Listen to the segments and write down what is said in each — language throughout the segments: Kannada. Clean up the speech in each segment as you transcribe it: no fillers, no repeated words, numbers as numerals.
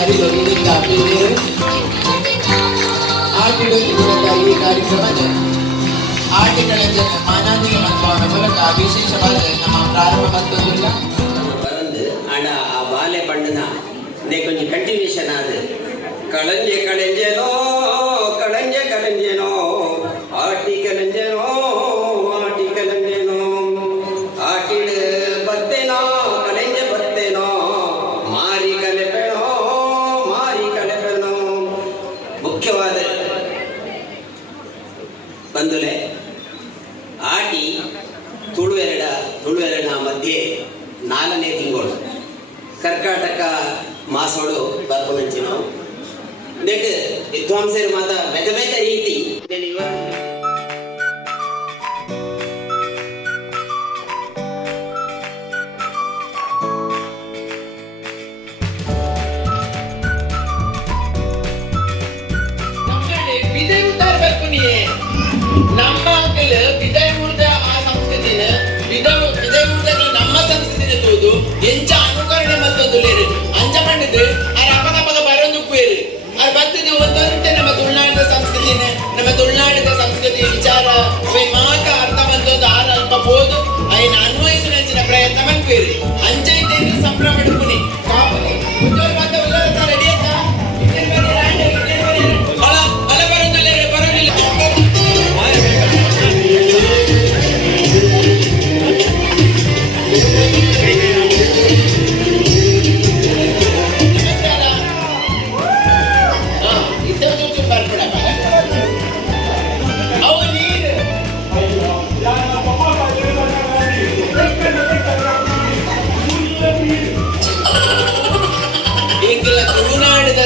ಅರಿವಿನಿಂದ ಆಟಿಗಳು ಮೂಲಕ ಈ ಕಾರ್ಯಕ್ರಮದ ಆಟಿಗಳ ಮಾನಾದಿಗೆ ಮತ್ತು ಅವರ ಮೂಲಕ ವಿಶೇಷವಾದ ನಮ್ಮ ಪ್ರಾರಂಭ ಮತ್ತೊಂದಿಲ್ಲ ಬರಂದು ಆಡ ಆ ಬಾಲೆ ಬಣ್ಣನ ಕೊಂಚ ಕಂಟಿನ್ಯೂಷನ್ ಆದ ಕಳಂಜೆ ಕಳಂಜೆನೋ ಕಳಂಜೆ ಕಳಂಜೆನೋ ಆಟಿ ಕಳಂಜೆನೋ ಆಟಿ ಕಳಂಜೆನೋ ಆಟಿಡ್ ಬತ್ತೇನೋ ಕಳಂಜೆ ಬತ್ತೇನೋ ಮಾರಿ ಕಲೆಪೆನೋ ಮಾರಿ ಕಲೆಪೆನೋ ಮುಖ್ಯವಾದ ಬಂದುಲೆ ಆಟಿ ತುಳುವೆರಡ ಮಧ್ಯೆ 4ನೇ ತಿಂಗಳು ಕರ್ಕಾಟಕ ಮಾಸೋಡು ಬರ್ಕೊಂಡ್ವಿ ನಾವು ನೆಕ್ ವಿದ್ವಾಂಸರು ಮಾತ ಬೇತೆ ಬೇತೆ ರೀತಿ ವಿಜಯ ಉದ್ದಾರ ಬರ್ಕೊನಿಯೇ ನಮ್ಮ ಅಂಕಲ್ ವಿಜಯ ಮುರ್ದ ಆ ಸಂಸ್ಕೃತಿನ ವಿಜಯ ಮುರ್ದ ನಮ್ಮ ಸಂಸ್ಕೃತಿನ ತೋದು ಎಂಚ ಅನುಕರಣೆ ಮತ್ತೊಂದು ಲೇರು ಅಂಚ ಮಾಡಿದ್ದು ಆ ಅಪಗ ಬರೋದು ಬೇರೆ ಅದು ಬರ್ತದೆ ಒಂದೊಂದೇ ನಮ್ಮ ತುಳುನಾಡಿನ ಸಂಸ್ಕೃತಿನ ನಮ್ಮ ತುಳುನಾಡಿನ ಸಂಸ್ಕೃತಿ ವಿಚಾರ ಮಾತ ಅರ್ಥ ಬಂದೊಂದು ಆರ ಅಲ್ಪ ಬೋದು ಅಯ್ಯನ ಅನ್ವಯಿಸಿನ ಪ್ರಯತ್ನ ಮನ್ಪೇರಿ ಅಂಚ ಇದ್ದೇನೆ ಸಂಭ್ರಮ ಪಡ್ಕೊನಿ ಉದ್ಯೋಗ ಬಂದವಲ್ಲ ರೆಡಿ ಆಯ್ತಾ ಅಲ್ಲ ಬರೋದಿಲ್ಲ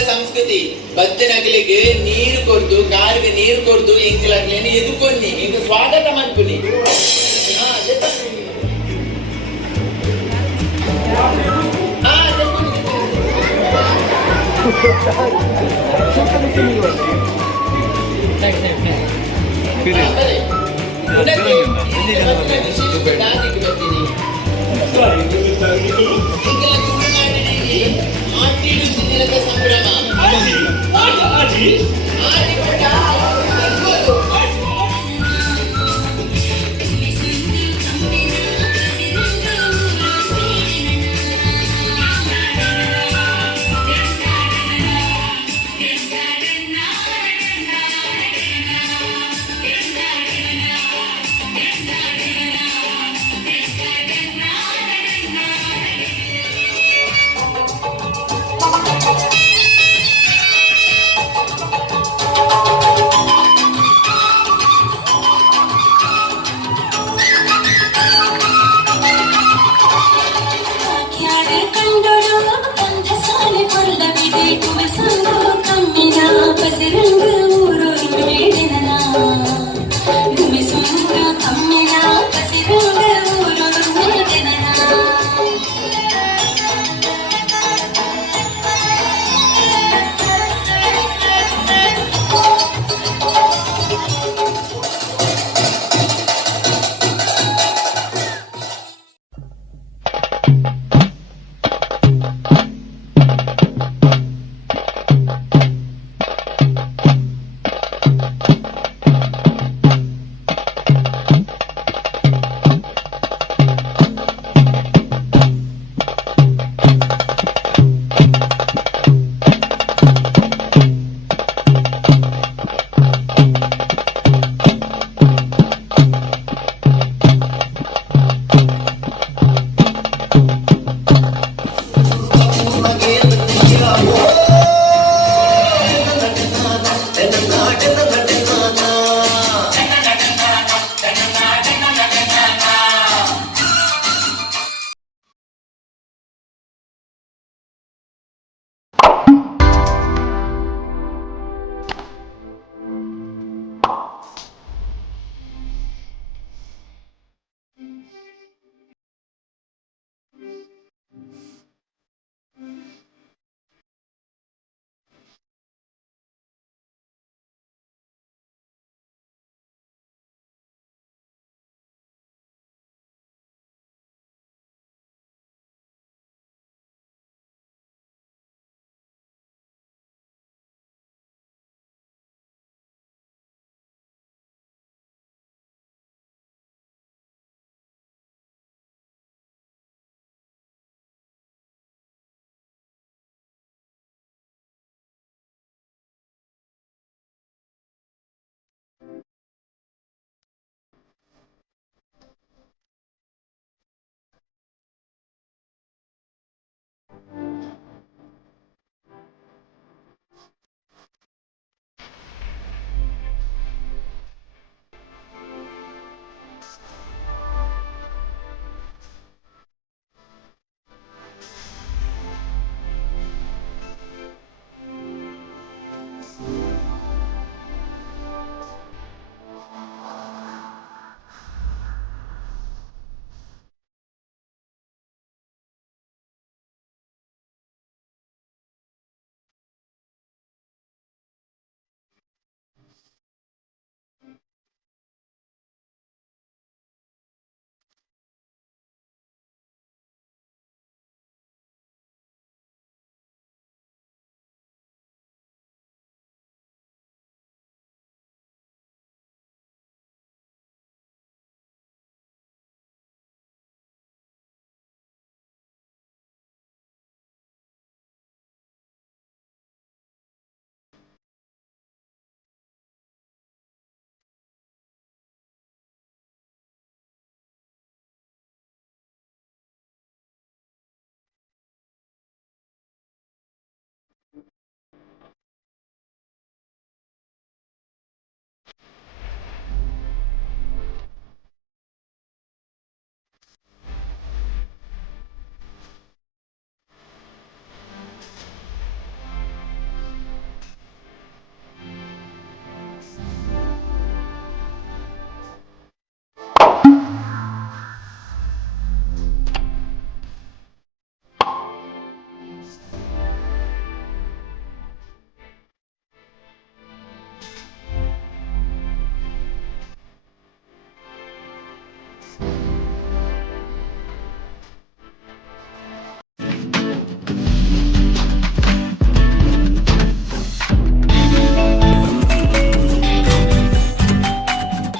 ಸಂಸ್ಕೃತಿ ಬತ್ತಿನಗಲಿಗೆ ನೀರು ಕೊರ್ದು ಕಾರಿಗೆ ನೀರು ಕೊರ್ದು ಎಂಕಲಗ್ಲೇನೆ ಎದುಕೊನ್ನಿ ಇಂಕ ಸ್ವಾಗತ ಮಾಡ್ಕೊನಿ ಬರ್ತೀನಿ